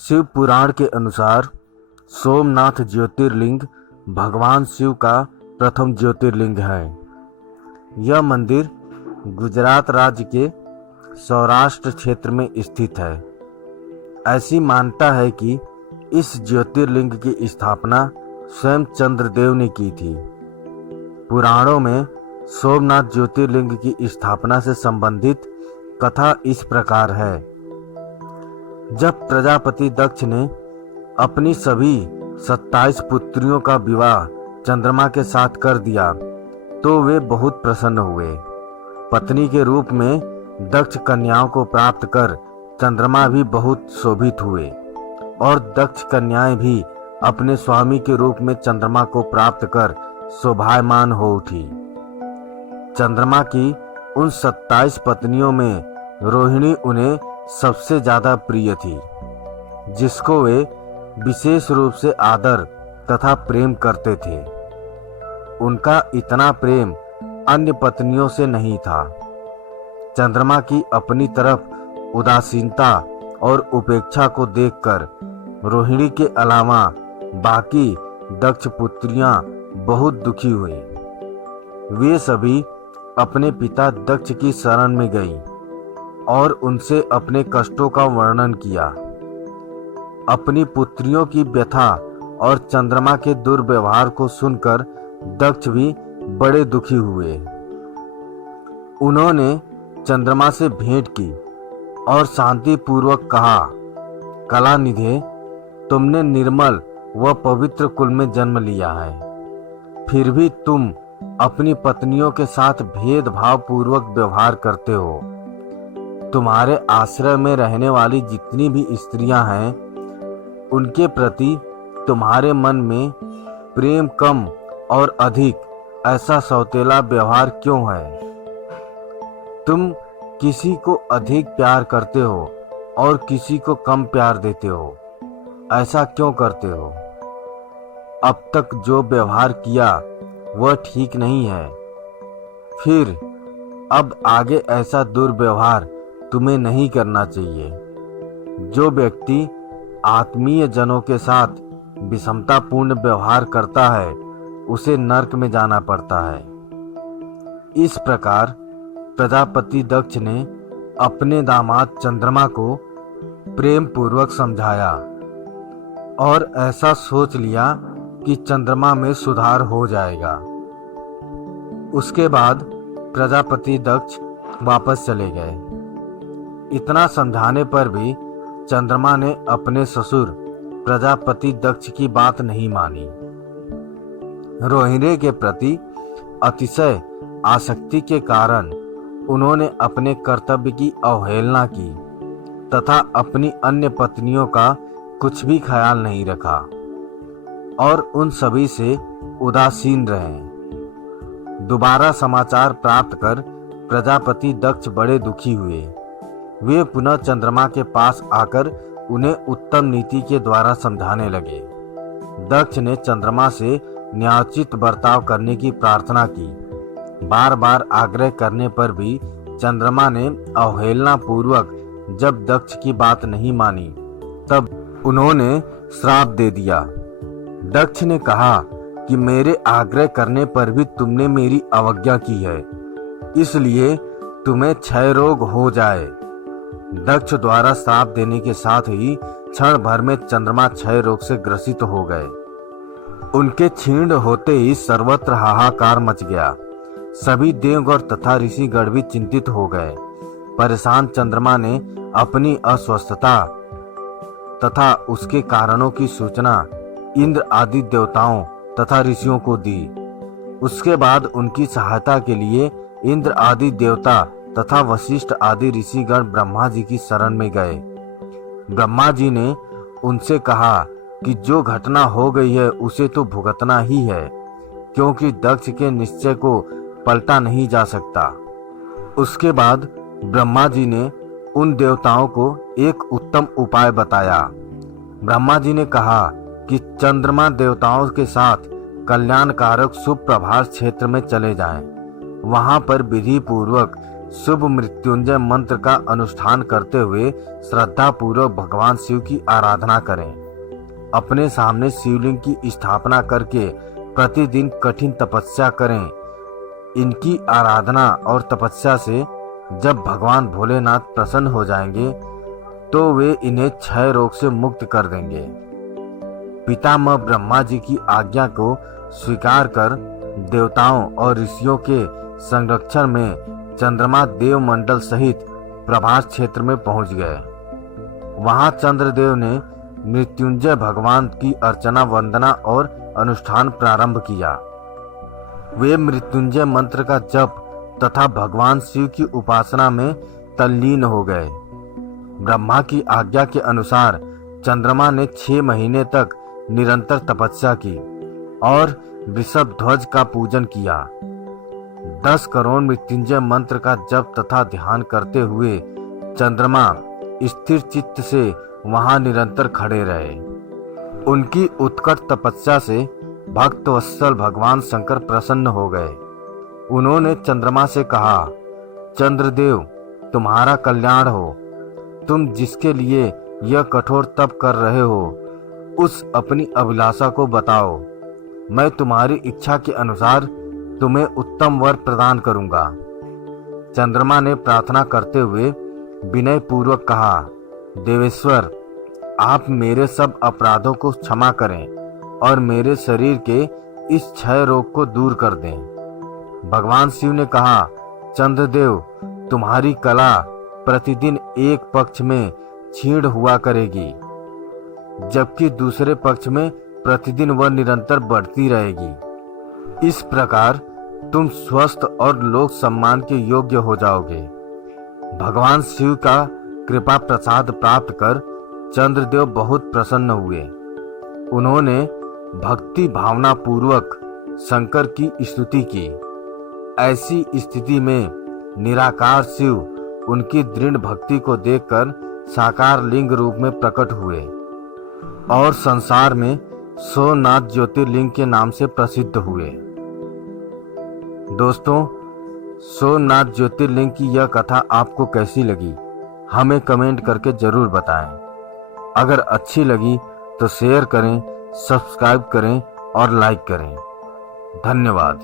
शिव पुराण के अनुसार सोमनाथ ज्योतिर्लिंग भगवान शिव का प्रथम ज्योतिर्लिंग है। यह मंदिर गुजरात राज्य के सौराष्ट्र क्षेत्र में स्थित है। ऐसी मान्यता है कि इस ज्योतिर्लिंग की स्थापना स्वयं चंद्रदेव ने की थी। पुराणों में सोमनाथ ज्योतिर्लिंग की स्थापना से संबंधित कथा इस प्रकार है। जब प्रजापति दक्ष ने अपनी सभी 27 पुत्रियों का विवाह चंद्रमा के साथ कर दिया तो वे बहुत प्रसन्न हुए। पत्नी के रूप में दक्ष कन्याओं को प्राप्त कर चंद्रमा भी बहुत शोभित हुए और दक्ष कन्याएं भी अपने स्वामी के रूप में चंद्रमा को प्राप्त कर शोभायमान हो उठी। चंद्रमा की उन 27 पत्नियों में रोहिणी उन्हें सबसे ज्यादा प्रिय थी, जिसको वे विशेष रूप से आदर तथा प्रेम करते थे। उनका इतना प्रेम अन्य पत्नियों से नहीं था। चंद्रमा की अपनी तरफ उदासीनता और उपेक्षा को देखकर रोहिणी के अलावा बाकी दक्ष पुत्रियां बहुत दुखी हुई। वे सभी अपने पिता दक्ष की शरण में गईं और उनसे अपने कष्टों का वर्णन किया। अपनी पुत्रियों की व्यथा और चंद्रमा के दुर्व्यवहार को सुनकर दक्ष भी बड़े दुखी हुए। उन्होंने चंद्रमा से भेंट की और शांति पूर्वक कहा, कलानिधे, तुमने निर्मल व पवित्र कुल में जन्म लिया है, फिर भी तुम अपनी पत्नियों के साथ भेदभाव पूर्वक व्यवहार करते हो। तुम्हारे आश्रय में रहने वाली जितनी भी स्त्रियां हैं, उनके प्रति तुम्हारे मन में प्रेम कम और अधिक ऐसा सौतेला व्यवहार क्यों है? तुम किसी को अधिक प्यार करते हो और किसी को कम प्यार देते हो। ऐसा क्यों करते हो? अब तक जो व्यवहार किया वह ठीक नहीं है, फिर अब आगे ऐसा दुर्व्यवहार तुम्हें नहीं करना चाहिए। जो व्यक्ति आत्मीय जनों के साथ विषमतापूर्ण व्यवहार करता है, उसे नरक में जाना पड़ता है। इस प्रकार प्रजापति दक्ष ने अपने दामाद चंद्रमा को प्रेम पूर्वक समझाया और ऐसा सोच लिया कि चंद्रमा में सुधार हो जाएगा। उसके बाद प्रजापति दक्ष वापस चले गए। इतना समझाने पर भी चंद्रमा ने अपने ससुर प्रजापति दक्ष की बात नहीं मानी। रोहिणी के प्रति अतिशय आसक्ति के कारण उन्होंने अपने कर्तव्य की अवहेलना की तथा अपनी अन्य पत्नियों का कुछ भी ख्याल नहीं रखा और उन सभी से उदासीन रहे। दोबारा समाचार प्राप्त कर प्रजापति दक्ष बड़े दुखी हुए। वे पुनः चंद्रमा के पास आकर उन्हें उत्तम नीति के द्वारा समझाने लगे। दक्ष ने चंद्रमा से न्यायोचित बर्ताव करने की प्रार्थना की। बार बार आग्रह करने पर भी चंद्रमा ने अवहेलना पूर्वक जब दक्ष की बात नहीं मानी, तब उन्होंने श्राप दे दिया। दक्ष ने कहा कि मेरे आग्रह करने पर भी तुमने मेरी अवज्ञा की है, इसलिए तुम्हें क्षय रोग हो जाए। दक्ष द्वारा श्राप देने के साथ ही क्षण भर में चंद्रमा क्षय रोग से ग्रसित हो गए। उनके क्षीण होते ही सर्वत्र हाहाकार मच गया। सभी देवगण तथा ऋषिगण भी चिंतित हो गए। परेशान चंद्रमा ने अपनी अस्वस्थता तथा उसके कारणों की सूचना इंद्र आदि देवताओं तथा ऋषियों को दी। उसके बाद उनकी सहायता के लिए इंद्र आदि देवता तथा वशिष्ठ आदि ऋषिगण ब्रह्मा जी की शरण में गए। ब्रह्मा जी ने उनसे कहा कि जो घटना हो गई है उसे तो भुगतना ही है, क्योंकि दक्ष के निश्चय को पलटा नहीं जा सकता। उसके बाद ब्रह्मा जी ने उन देवताओं को एक उत्तम उपाय बताया। ब्रह्मा जी ने कहा कि चंद्रमा देवताओं के साथ कल्याणकारक शुभ प्रभास क्षेत्र में चले जाएं। वहां पर विधि पूर्वक शुभ मृत्युंजय मंत्र का अनुष्ठान करते हुए श्रद्धा पूर्वक भगवान शिव की आराधना करें। अपने सामने शिवलिंग की स्थापना करके प्रतिदिन कठिन तपस्या करें। इनकी आराधना और तपस्या से जब भगवान भोलेनाथ प्रसन्न हो जाएंगे तो वे इन्हें क्षय रोग से मुक्त कर देंगे। पितामह ब्रह्मा जी की आज्ञा को स्वीकार कर देवताओं और ऋषियों के संरक्षण में चंद्रमा देवमंडल सहित प्रभास क्षेत्र में पहुंच गए। वहां चंद्रदेव ने मृत्युंजय भगवान की अर्चना, वंदना और अनुष्ठान प्रारंभ किया। वे मृत्युंजय मंत्र का जप तथा भगवान शिव की उपासना में तल्लीन हो गए। ब्रह्मा की आज्ञा के अनुसार चंद्रमा ने 6 महीने तक निरंतर तपस्या की और वृषभ ध्वज का पूजन किया। 10 करोड़ मृत्युंजय मंत्र का जप तथा ध्यान करते हुए चंद्रमा स्थिर चित्त से वहां निरंतर खड़े रहे। उनकी उत्कट तपस्या से भक्त वत्सल भगवान शंकर प्रसन्न हो गए। उन्होंने चंद्रमा से कहा, चंद्रदेव, तुम्हारा कल्याण हो। तुम जिसके लिए यह कठोर तप कर रहे हो उस अपनी अभिलाषा को बताओ। मैं तुम्हारी इच्छा के अनुसार तुम्हें उत्तम वर प्रदान करूंगा। चंद्रमा ने प्रार्थना करते हुए विनय पूर्वक कहा, देवेश्वर, आप मेरे सब अपराधों को क्षमा करें और मेरे शरीर के इस क्षय रोग को दूर कर दें। भगवान शिव ने कहा, चंद्रदेव, तुम्हारी कला प्रतिदिन एक पक्ष में क्षीण हुआ करेगी, जबकि दूसरे पक्ष में प्रतिदिन वह निरंतर बढ़ती रहेगी। इस प्रकार तुम स्वस्थ और लोक सम्मान के योग्य हो जाओगे। भगवान शिव का कृपा प्रसाद प्राप्त कर चंद्रदेव बहुत प्रसन्न हुए। उन्होंने भक्ति भावना पूर्वक शंकर की स्तुति की। ऐसी स्थिति में निराकार शिव उनकी दृढ़ भक्ति को देखकर साकार लिंग रूप में प्रकट हुए और संसार में सोमनाथ ज्योतिर्लिंग के नाम से प्रसिद्ध हुए। दोस्तों, सोमनाथ ज्योतिर्लिंग की यह कथा आपको कैसी लगी हमें कमेंट करके जरूर बताएं। अगर अच्छी लगी तो शेयर करें, सब्सक्राइब करें और लाइक करें। धन्यवाद।